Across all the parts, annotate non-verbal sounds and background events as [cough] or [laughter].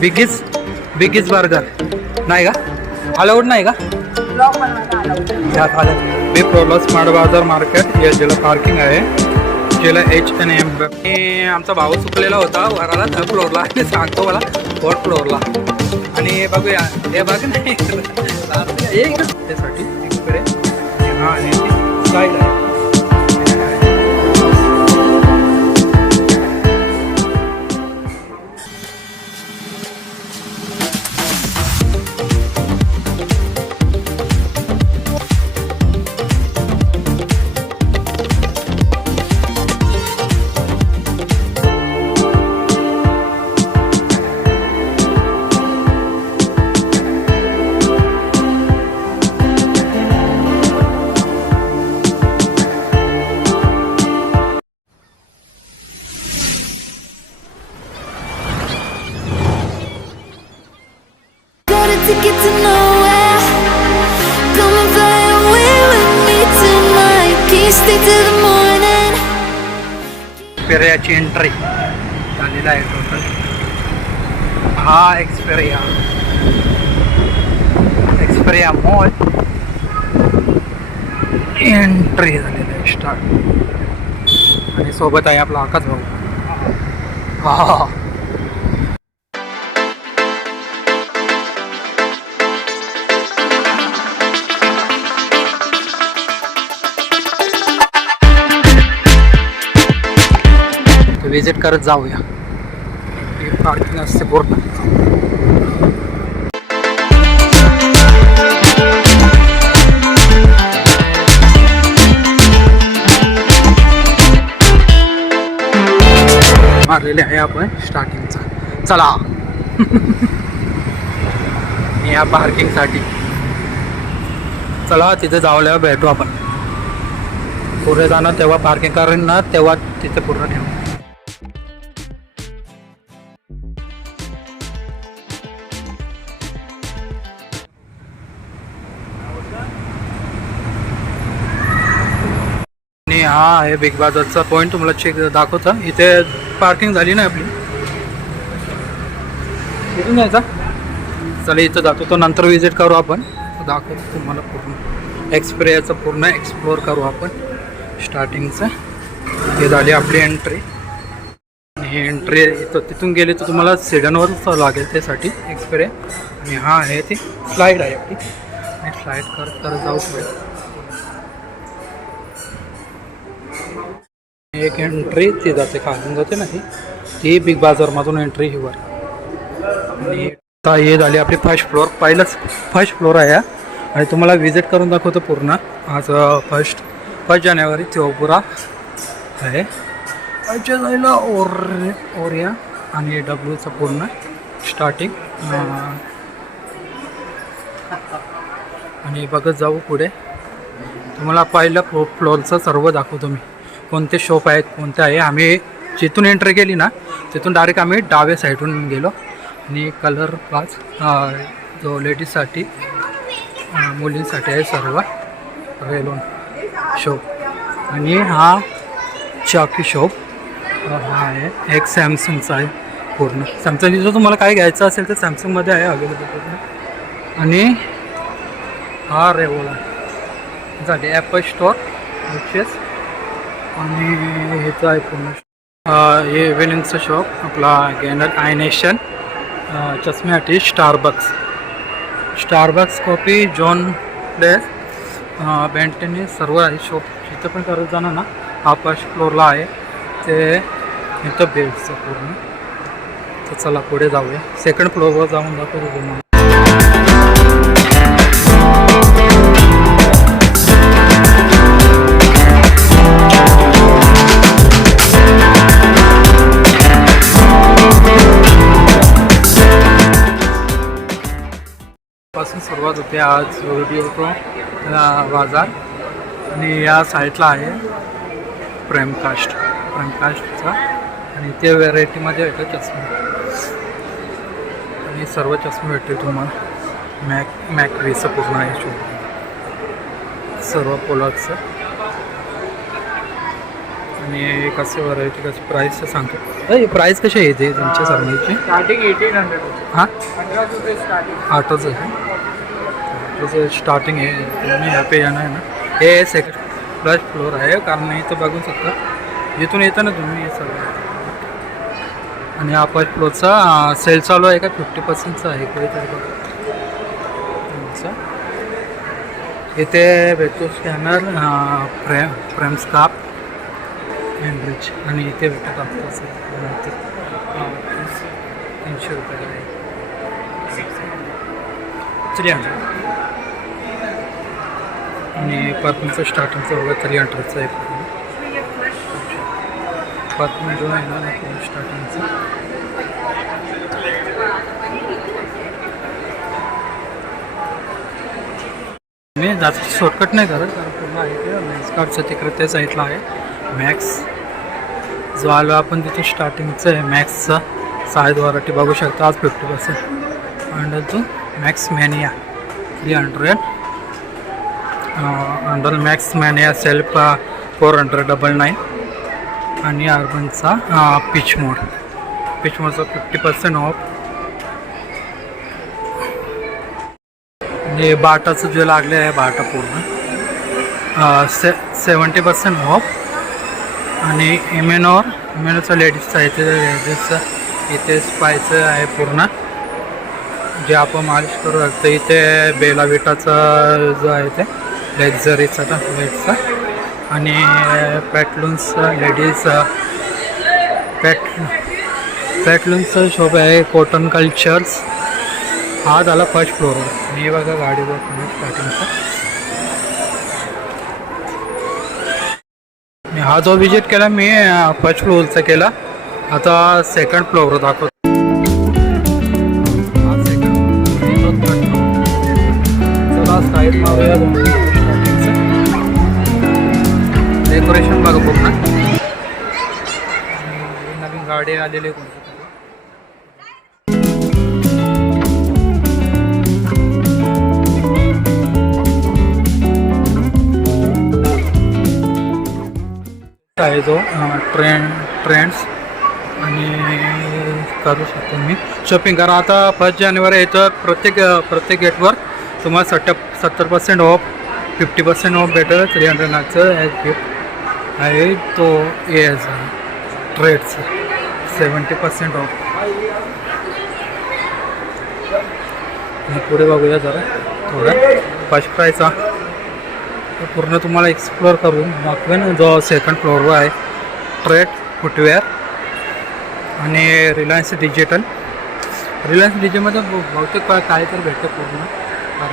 बिगीज बिगीज burger. नाही का? Allowed नाही का? ब्लॉग ह्यात आलं बी फ्लोअरला स्मार्ट बाजार मार्केट या ज्याला पार्किंग आहे ज्याला एच एन एम आमचा भाऊ चुकलेला होता वराला थर्ड फ्लोअरला आणि सांगतो मला फोर्थ फ्लोअरला आणि हे बघूया हे बघ नाही [laughs] हे इकडे. त्यासाठी काय त्याची एंट्री झालेला आहे टोटल हा एक्सपेरिया एक्सपेरिया मॉल एंट्री झालेली आहे स्टार्ट आणि सोबत आहे आपला आकाश भाऊ. हा. विजिट करत जाऊया. पार्किंग असते पूर्ण मारलेले आहे आपण स्टार्टिंगचा चला. [laughs] या पार्किंगसाठी चला तिथे जावल्यावर भेटू आपण. पुढे जाणं तेव्हा पार्किंग करेन ना तेव्हा तिथे पूर्ण ठेवू. हा आहे बिग बाजारचा पॉईंट तुम्हाला चेक दाखवता. इथे पार्किंग झाली ना आपली. इथून यायचा चला इथं जातो. तो नंतर विजिट करू आपण. दाखवतो तुम्हाला पूर्ण. एक्सप्रेचं पूर्ण एक्सप्लोअर करू आपण. स्टार्टिंगचं हे झाली आपली एंट्री ही एंट्री इथं तिथून गेले तर तुम्हाला सिडनवरच लागेल त्यासाठी एक्सप्रे आणि हा आहे ती फ्लाईट आहे आपली. फ्लाईट करत करत जाऊ पुढे. एक एंट्री ती जाते खालून जाते ना ती ती बिग बाजारमधून एंट्री ही वर. आणि आता हे झाली आपली फर्स्ट फ्लोअर पहिलंच फर्स्ट फ्लोअर आहे आणि तुम्हाला विजिट करून दाखवतो पूर्ण. आज फर्स्ट फर्स्ट जानेवारी चौपुरा आहे. आजच्या जायला ओर ओरिया आणि डब्ल्यूचं पूर्ण स्टार्टिंग आणि बघत जाऊ पुढे. तुम्हाला पहिलं फ्लो फ्लोअरचं सर्व दाखवतो मी. कोणते शॉप आहेत कोणते आहे आम्ही जिथून एंट्री केली ना तिथून डायरेक्ट आम्ही डाव्या साईडून गेलो. आणि कलर पाच जो लेडीजसाठी मुलींसाठी आहे सर्व रेलोन शॉप आणि हा चाकी शॉप हा आहे. एक सॅमसंगचा आहे पूर्ण. सॅमसंग जर तुम्हाला काय घ्यायचं असेल तर सॅमसंगमध्ये आहे अवेलेबल पूर्ण. आणि हा रेवोला झाले ॲपल स्टोअर विचेस आणि ह्याचं आहे पूर्ण हे वेलिंगचं शॉप आपला गॅनर eye nation चष्म्यासाठी Starbucks Starbucks coffee John place बँटेने सर्व आहे. शॉप जिथं पण करत जाणार ना हा फर्स्ट फ्लोअरला आहे. ते इथं बेल्टचं पूर्ण. तर चला पुढे जाऊया. सेकंड फ्लोअरवर जाऊन दाखवतो तुम्हाला. सुरुवात होते आज व्हिडिओ बाजार. आणि या साईडला आहे प्रेमकास्ट प्रेमकास्टचा आणि ते व्हेरायटीमध्ये येतं चष्मे. आणि सर्व चष्मे भेटतील तुम्हाला. मॅक मॅक्रीचं पूर्ण आहे शो सर्व पोलाचं आणि कसे व्हरायटी कशी प्राईस सांगतो. प्राईस कशी येते तुमच्या सर्वांची स्टार्टिंग एटीन हंड्रेड हां? ऑटोचं आहे. ऑटोचं स्टार्टिंग आहे तुम्ही ह्या पे येणार आहे ना. हे सेकंड फर्स्ट फ्लोअर आहे कारण इथं बघू शकता. इथून येतं ना तुम्ही हे सगळं आणि हा फर्स्ट फ्लोअरचा सेल चालू आहे का? फिफ्टी पर्सेंटचा आहे काहीतरी बघा. इथे भेटतो स्कॅनर फ्रेम फ्रेम स्काप हँडरिच आणि इथे भेटत आपलं तीनशे रुपयाला आहे. थ्री हंड्रेड आणि पार्किंगचं स्टार्टिंगचं बघा तरी हंड्रेडचं आहे. पार्किंग जो आहे ना स्टार्टिंगचं मी जास्त शॉर्टकट नाही करत कारण पूर्ण आहे ते. लेन्स तिकडे त्या साईडला आहे. मॅक्स जो आलो आपण तिथे स्टार्टिंगचं आहे मॅक्सचा साईज वरायटी बघू शकता आज फिफ्टी पर्सेंट आणि तो max mania three hundred under max mania self four hundred double nine आणि अर्बनचा पिच मोड. पिच मोडचा फिफ्टी पर्सेंट ऑफ. आणि बाटाचं जे लागले आहे बाटा पूर्ण. से सेवन्टी पर्सेंट ऑफ. आणि इमेनॉर इमेनॉरचं लेडीजचं आहे ते लेडीजचं इथे स्पायचं आहे पूर्ण. जे आपण मालिश करू शकतो इथे बेलाविटाचं जो आहे ते. लेक्झरीचा लेटचा आणि पॅटलून्स लेडीज पॅट पॅटलून्सचा शॉप आहे कॉटन कल्चर्स हा झाला फर्स्ट फ्लोअर मी बघा गाडीवर स्टार्टिंगचा आणि हा जो विजिट केला मी फर्स्ट फ्लोअरचा केला. आता सेकंड फ्लोअर दाखवतो. हा second चला साईड मारूया डेकोरेशन बघा पूर्ण नवीन गाडी आलेली आहे कोणती? आहे जो ट्रेंड ट्रेंड्स आणि करू शकतो मी. शॉपिंग करा. आता फर्स्ट जानेवारी येतं प्रत्येक प्रत्येक गेटवर तुम्हाला सट्ट सत्तर percent off fifty percent off भेटेल. थ्री हंड्रेड नागचं ॲज गिफ्ट आहे तो एज ट्रेडचा सेवन्टी पर्सेंट ऑफ पुढे बघूया जरा. थोडा. फर्स्ट फ्रायचा तर पूर्ण तुम्हाला एक्सप्लोअर करून दाखवेन जो सेकंड फ्लोअरवर आहे. ट्रेड फुटवेअर आणि रिलायन्स डिजिटल रिलायन्स डिजिटलमध्ये बहुतेक काय काय तर भेटतं पूर्ण.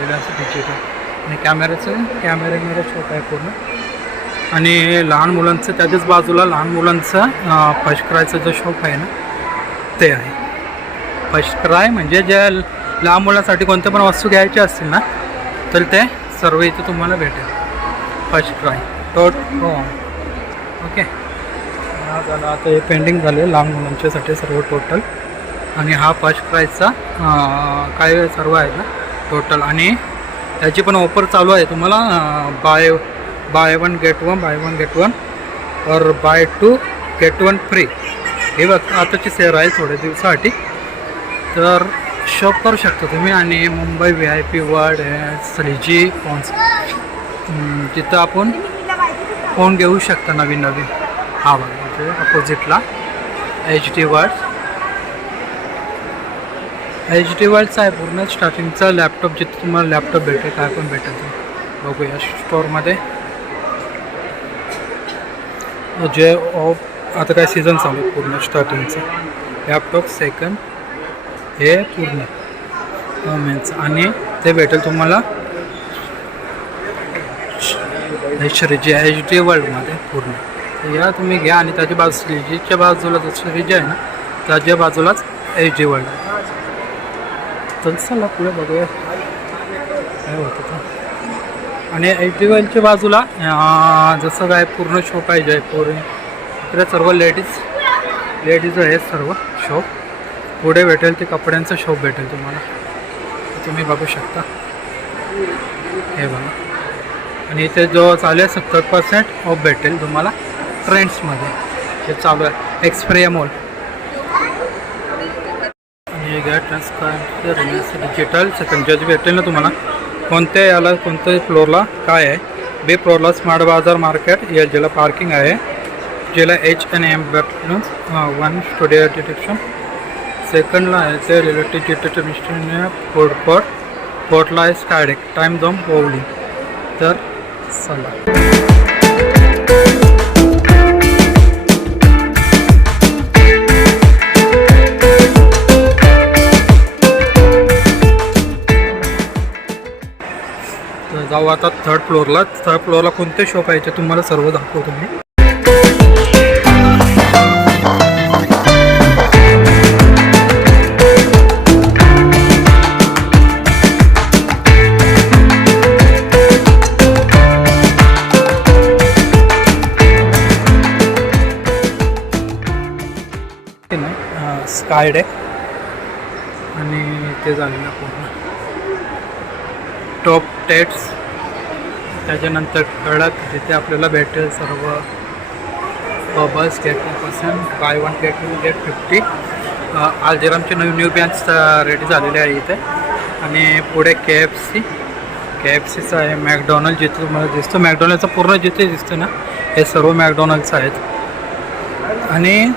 रिलायन्स डिजिटल आणि कॅमेऱ्याचं कॅमेऱ्यामध्ये होत आहे पूर्ण. आणि लहान मुलांचं त्याच्याच बाजूला लहान मुलांचं फर्स्ट जो शॉप आहे ना ते आहे. फर्स्ट म्हणजे ज्या लहान मुलांसाठी कोणत्या पण वस्तू घ्यायच्या असतील ना तर ते सर्व इथे तुम्हाला भेटेल. First dot com okay. झालं आता हे पेंडिंग झाले लहान मुलांच्यासाठी सर्व टोटल आणि हा फर्स्ट काय सर्व आहे ना टोटल आणि त्याची पण ऑफर चालू आहे. तुम्हाला buy buy one get one buy one get one और buy two get one free. हे बघ आताची सेल आहे थोड्या दिवसासाठी. तर शॉप करू शकता तुम्ही आणि Mumbai V I P world सलीजी phones तिथं आपण फोन घेऊ शकता नवीन नवीन. हा बघा इथे अपोजिटला H D world H D वर्ल्डचा आहे पूर्ण स्टार्टिंगचा लॅपटॉप जिथे तुम्हाला लॅपटॉप भेटेल काय पण भेटेल. बघूया स्टोअरमध्ये जे ऑफ आता काय सीझन चालू आहे पूर्ण स्टार्टिंगचं लॅपटॉप सेकंड हे पूर्ण मेन्स आणि ते भेटेल तुम्हाला श्रीजी एच डी वर्ल्डमध्ये पूर्ण. या तुम्ही घ्या आणि त्याच्या बाजू श्रीजीच्या बाजूला जो श्रीजी आहे ना त्याच्या बाजूलाच एच डी वर्ल्ड आहे तर चला पुढे बघूया. काय होतं आणि एच टी वर्ल्डच्या बाजूला जसं काय पूर्ण शॉप आहे जयपूर इकडे सर्व लेडीज लेडीज आहेत सर्व शॉप पुढे भेटेल ते कपड्यांचं शॉप भेटेल तुम्हाला. तुम्ही बघू शकता. हे बघा. आणि इथे जो चालू आहे सत्तर पर्सेंट ऑफ भेटेल तुम्हाला ट्रेंड्समध्ये जे चालू आहे. एक्सप्रिया मॉल हे घ्या ट्रान्सपरन्सी डिजिटल सेकंड जज भेटेल ना तुम्हाला. कोणत्या याला कोणत्या फ्लोअरला काय आहे? बी फ्लोअरला स्मार्ट बाजार मार्केट या ज्याला पार्किंग आहे. ज्याला एच एन एम भेटून वन स्टुडिओ डिटेक्शन सेकंडला आहे ते relative detection mister food court आहे स्कायडेक टाईम झोन पोवली तर चला. जाऊ आता थर्ड फ्लोअरला थर्ड फ्लोअरला कोणते शॉप आहे ते तुम्हाला सर्व दाखवतो मी. ते नाही स्काय डेक आणि ते झालेलं पूर्ण. टॉप टेट्स त्याच्यानंतर कडक तिथे आपल्याला भेटेल सर्व बस get percent buy one get two get fifty. आलजेरामचे new new batch ready झालेले आहे इथे. आणि पुढे K F C. K F सीचं आहे मॅकडॉनल्ड जिथे तुम्हाला दिसतो. मॅकडॉनल्डचं पूर्ण जिथे दिसतं ना हे सर्व मॅकडॉनल्ड्स आहेत. आणि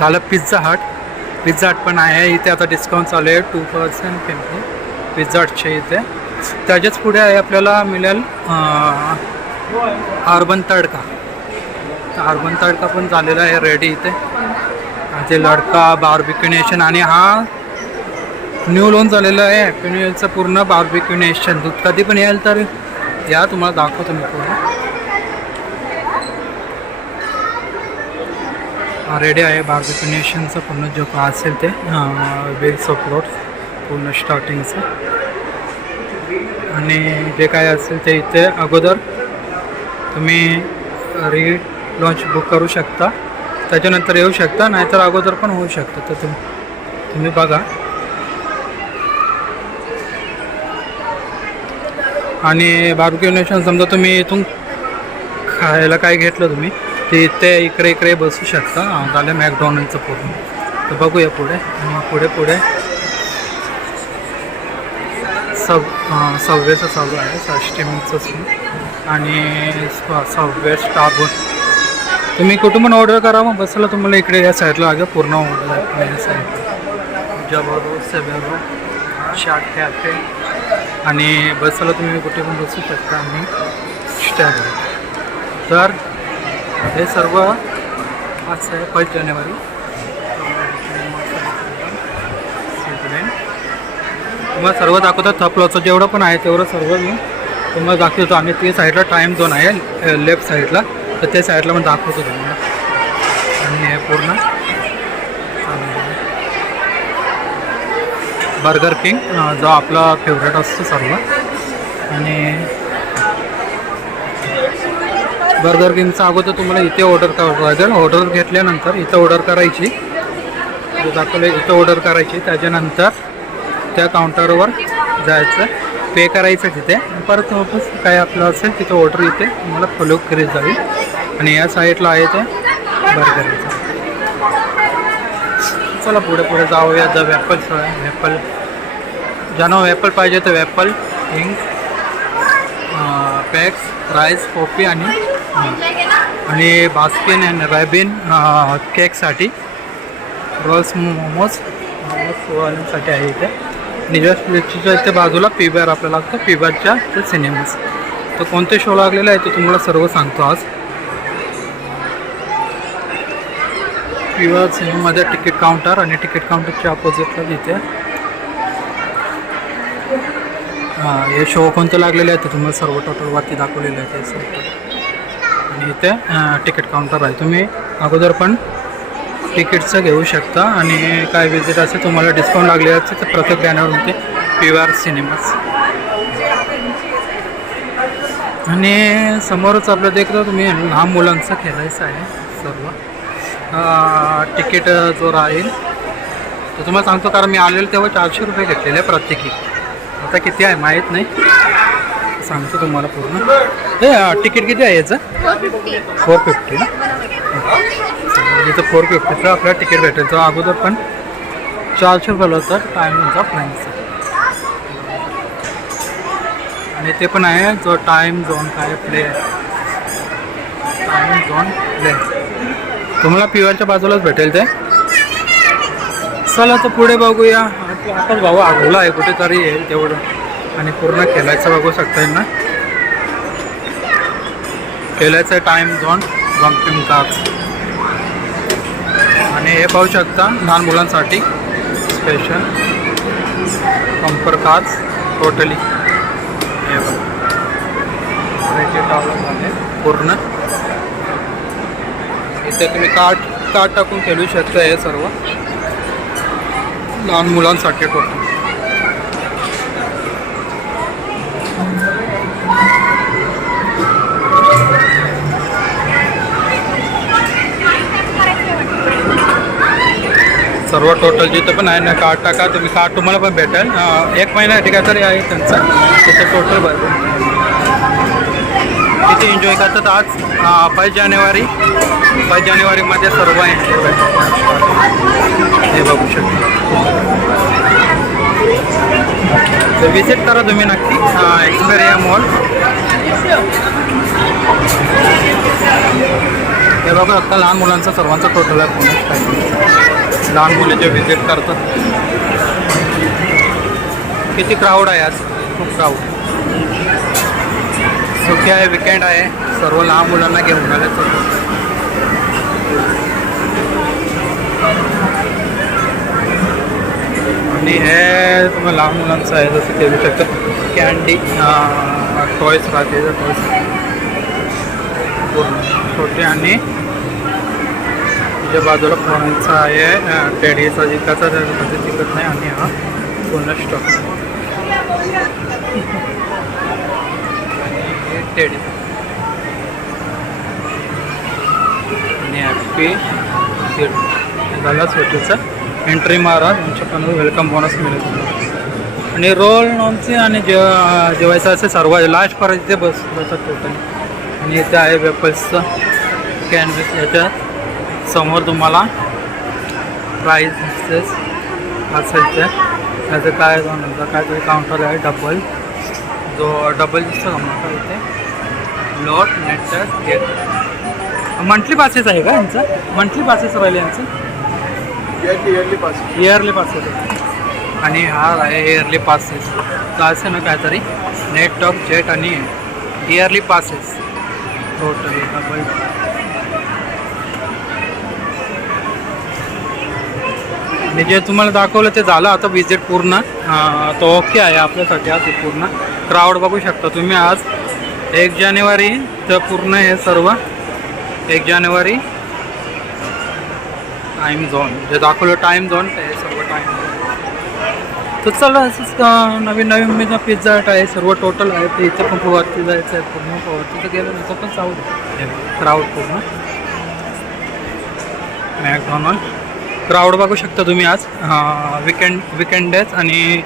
झालं पिझ्झा हट. पिझ्झा हट पण आहे इथे. आता डिस्काउंट चालू आहे. टू पर्सेंट किमती. पिझ्झा हटचे इथे. त्याच्याच पुढे आहे आपल्याला मिळेल अर्बन तडका. अर्बन तडका पण झालेला आहे रेडी इथे. ते लडका बार्बिक्युनेशन आणि हा न्यू लोन झालेला आहे. हॅपी न्यू इयरचं पूर्ण बार्बिक्युनेशन दूध कधी पण याल तर या तुम्हाला दाखवतो मी पूर्ण. रेडी आहे बार्बिक्युनेशनचं पूर्ण जो का असेल ते वेल सपोर्ट पूर्ण स्टार्टिंगचं आणि जे काय असेल ते इथे अगोदर तुम्ही री लॉन्च बुक करू शकता. त्याच्यानंतर येऊ शकता नाहीतर अगोदर पण होऊ शकतं. तर तुम्ही तुम्ही बघा. आणि बार्बिक्युनेशन समजा तुम्ही इथून खायला काय घेतलं तुम्ही ते इथे इकडे इकडे बसू शकता. झालं मॅकडॉनल्डचं पूर्ण. तर बघूया पुढे. आणि पुढे पुढे सव सव्वेचं चालू आहे स्टीमिंगचं सीन आणि सव्वे स्टाफ तुम्ही कुठून पण ऑर्डर करा मग बसला तुम्हाला इकडे या साईडला लागेल पूर्ण ऑर्डर आहे या साईडला जबरो सेवेरो शार्ट कॅफे आणि बसला तुम्ही कुठे पण बसू शकता आणि स्टॅग तर हे सर्व असं आहे फर्स्ट जानेवारी. तुम्हाला सर्व दाखवतो थपलाचं जेवढं पण आहे तेवढं सर्व मी तुम्हाला दाखवतो. आणि ते साईडला टाईम झोन आहे लेफ्ट साईडला तर त्या साईडला पण दाखवतो तुम्हाला. आणि हे पूर्ण. बर्गर किंग जो आपला फेवरेट असतो सर्व. आणि बर्गर किंगचा अगोदर तुम्हाला इथे ऑर्डर करावं लागेल. ऑर्डर घेतल्यानंतर इथं ऑर्डर करायची. जे दाखवलं इथं ऑर्डर करायची. त्याच्यानंतर त्या काउंटरवर जायचं. पे करायचं तिथे. परत वापस काय आपलं असेल तिथे ऑर्डर इथे मला फॉलो करीत जाईल. आणि या साईडला आहे ते बरं करायचं चला पुढे पुढे जाऊया. द वॅपल्स वॅपल ज्यांना वॅपल पाहिजे तर वॅपल हिंग पॅक्स राईस कॉफी आणि आणि बास्किन अँड रॅबिन केकसाठी रोल्स मोमोज मोमोजसाठी आहे इथे. निजास स्प्लिटच्या इथे बाजूला पिबार आपल्याला लागतं. पिबारच्या ते सिनेमास तर कोणते शो लागलेले आहे ते तुम्हाला सर्व सांगतो आज. पिवर सिनेमामध्ये तिकीट काउंटर आणि तिकीट काउंटरच्या अपोजिटला तिथे हां हे शो कोणते लागलेले आहेत ते तुम्हाला सर्व टोटलवरती दाखवलेले आहेत ते सर्व. आणि इथे तिकीट काउंटर आहे. तुम्ही अगोदर पण तिकीटचं घेऊ शकता आणि काय विजिट असेल तुम्हाला डिस्काउंट लागले असेल तर प्रत्येक बॅनरमध्ये पी आर सिनेमास आणि समोरच आपलं देखील तुम्ही लहान मुलांचं खेळायचं आहे सर्व. तिकीट जो राहील तर तुम्हाला सांगतो कारण मी आलेलो तेव्हा चारशे रुपये घेतलेले प्रत्येकी आता किती आहे माहीत नाही. सांगतो तुम्हाला पूर्ण. हे तिकीट किती आहे याचं? फोर फिफ्टी ना? जिथं फोर फिफ्टीचं आपल्याला तिकीट भेटेल. भेटायचं अगोदर पण चारशे रुपयाला होतं टायमिंगचा फ्लाईंगचा आणि ते पण आहे जो टाईम झोन काय प्ले टाईम झोन प्ले तुम्हाला पिवायच्या बाजूलाच भेटेल ते. चला तर पुढे बघूया. आताच भाऊ आढळला आहे कुठेतरी येईल तेवढं. आणि पूर्ण खेळायचं बघू शकता ना. खेळायचं टाईम झोन बम्पिंग कार्स आणि हे पाहू शकता लहान मुलांसाठी स्पेशल कंपर कार्स टोटली हे बघा. पूर्ण. इथे तुम्ही काट काट टाकून खेळू शकता हे सर्व. लहान मुलांसाठी टोटल सर्व टोटल जिथं पण आहे ना कार्ड टाका तुम्ही कार्ड तुम्हाला पण भेटेल. एक महिना ठीक आहे तरी आहे त्यांचा. त्याचं टोटल भरपूर. किती एन्जॉय करतात आज? फाईव्ह जानेवारी. फाईव्ह जानेवारीमध्ये सर्व एन्जॉय हे बघू शकता. तर विजिट करा तुम्ही नक्की. एक्सपेरिया मॉल हे बघा आत्ता लहान मुलांचा सर्वांचा टोटल आहे. लहान मुले जे व्हिजिट करतात. किती क्राऊड आहे आज? खूप क्राऊड सुट्टी आहे विकेंड आहे. सर्व लहान मुलांना घेऊन आले आणि हे तुम्हाला लहान मुलांचं आहे जसं खेळू शकता. कॅन्डी टॉयस राहते टॉयस छोटे आणि त्याच्या बाजूला फोनचा आहे. टेडीचा जिकाचा त्याच्यामध्ये नाही आणि हा पूर्ण स्टॉक टेडी. आणि हॅपी झाला सुटीचा एंट्री मारा. तुमच्या पण वेलकम बोनस मिळेल. आणि रोल नॉनचे आणि जेव जेवायचं असे सर्व लास्टपर्यंत इथे बस बसत टोटली आणि इथे आहे वेपल्सचं कॅनव्हस याच्यात. समोर तुम्हाला प्राईज दिसतेच. असेल ते त्याचं काय दोन नंतर काय तरी काउंटर आहे डबल जो डबल दिसतो का इथे. लोट गेट मंथली पासेस आहे का यांचं? मंथली पासेस राहिले यांचं. इयरली पासेस आणि हा आहे इयरली पासेस तर असे ना काहीतरी. नेट टॉक जेट आणि इयरली पासेस टोटली डबल आणि जे तुम्हाला दाखवलं ते झालं आता विजिट पूर्ण. तो ओके आहे आपल्यासाठी आज पूर्ण. क्राऊड बघू शकता तुम्ही आज. एक जानेवारी तर पूर्ण हे सर्व. एक जानेवारी. टाईम झोन जे दाखवलं टाईम झोन ते सर्व टाईम तर चला असंच नवीन नवीन म्हणजे मी पिझ्झा हट आहे. सर्व टोटल आहे. ते इथे पण वरती जायचं आहे. पूर्ण वरती तर गेलं नंतर पण चालू क्राऊड पूर्ण. मॅकडॉनल्ड. क्राऊड बघू शकता तुम्ही आज. विकेंड विकेंड आहेच आणि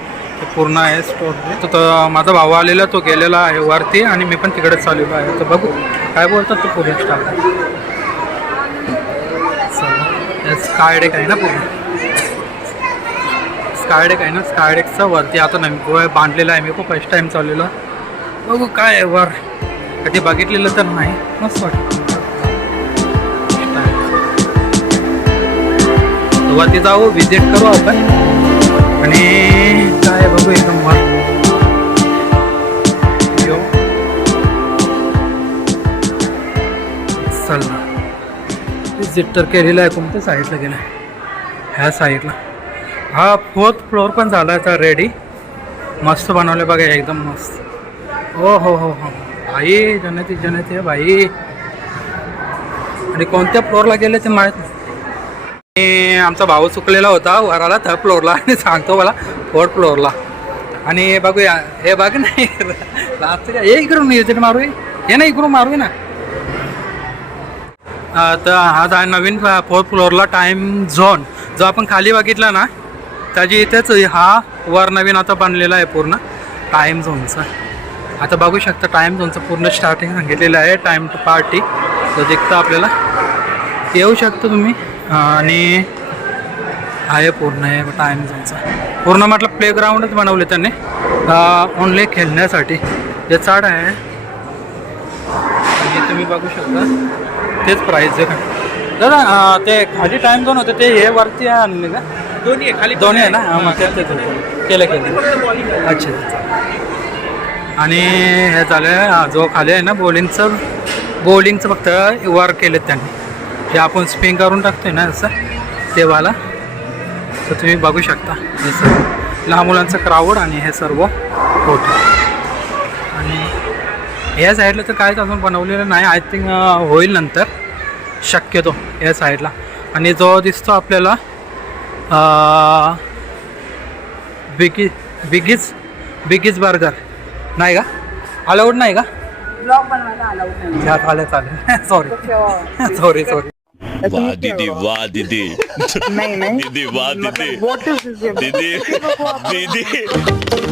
पूर्ण आहे स्टोर तर माझा भाऊ आलेला तो गेलेला आहे वरती आणि मी पण तिकडेच चाललेलो आहे. तर बघू काय बोलतात तो पूर्ण स्टाफ स्कायडेक आहे ना पूर्ण? स्कायडेक आहे ना? स्कायडेकचा वरती आता नवीन गोवा बांधलेला आहे. मी खूप फर्स्ट टाईम चाललेलो. बघू काय वर. कधी बघितलेलं तर नाही. मस्त वाटतं. सुरुवाती जाऊ हो, विजिट करू आपण. आणि काय बघू एकदम मस्त यो. चल विजिट तर केलेलं आहे कोणत्या साईडला गेलं ह्या साईडला. हा फोर्थ फ्लोअर पण झाला आहे रेडी मस्त बनवले बघा एकदम मस्त. हो हो हो हो. भाई जनती जनती भाई आणि कोणत्या फ्लोअरला गेले ते माहीत नाही. आणि आमचा भाऊ चुकलेला होता वराला थर्ड फ्लोअरला आणि सांगतो मला फोर्थ फ्लोअरला आणि हे बघूया हे बघ नाही लास्ट हे इकडून येते मारू हे ना इकडून मारू ना. तर हा जा नवीन फोर्थ फ्लोअरला टाईम झोन जो आपण खाली बघितला ना त्याची इथेच हा वर नवीन आता बनलेला आहे पूर्ण टाईम झोनचा आता बघू शकता टाईम झोनचं पूर्ण स्टार्टिंग सांगितलेलं आहे टाईम टू पार्टी तो दिखतं आपल्याला येऊ शकता तुम्ही. आणि आहे पूर्ण आहे टाईम त्यांचा पूर्ण म्हटलं प्लेग्राऊंडच बनवले त्यांनी. ओनली खेळण्यासाठी. जे चाड आहे आणि तुम्ही बघू शकता. तेच प्राईज आहे. का दादा ते खाली टाईम दोन होते ते हे वरती आणले का? दोन्ही आहे खाली दोन्ही आहे ना? हां मग तेच. केलं केलं. अच्छा. आणि हे झालं हा, जो खाली आहे ना बॉलिंगचं बॉलिंगचं फक्त वर केलेत त्यांनी. जे आपण स्पिन करून टाकतोय ना असं? ते वाला. तर तुम्ही बघू शकता. हे सर्व. लहान मुलांचं क्राऊड आणि हे सर्व फोटो आणि या साईडला तर काहीच अजून बनवलेलं नाही. आय थिंक होईल नंतर. शक्यतो या साईडला आणि जो दिसतो आपल्याला बिगी बिगीज बिगीज बर्गर नाही का? अलाउड नाही का? ब्लॉग बनवायला अलाउड नाही. चालेल. सॉरी सॉरी सॉरी वाह दीदी वाह दीदी। नाही नाही। दीदी वाह दीदी? दीदी। [laughs] दीदी। [laughs]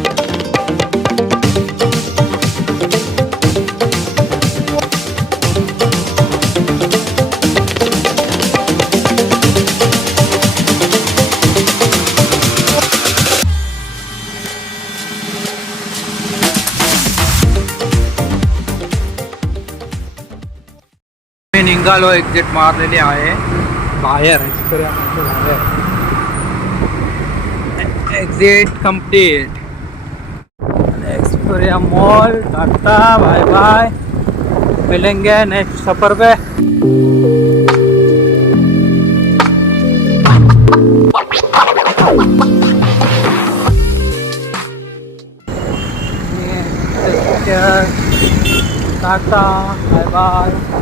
निघालो एक्झिट मारलेली आहे. बाहेर एक्झिट कंप्लीट एक्सपोरिया मॉल टाटा बाय बाय मिलेंगे नेक्स्ट सफर पे. Tata bye bye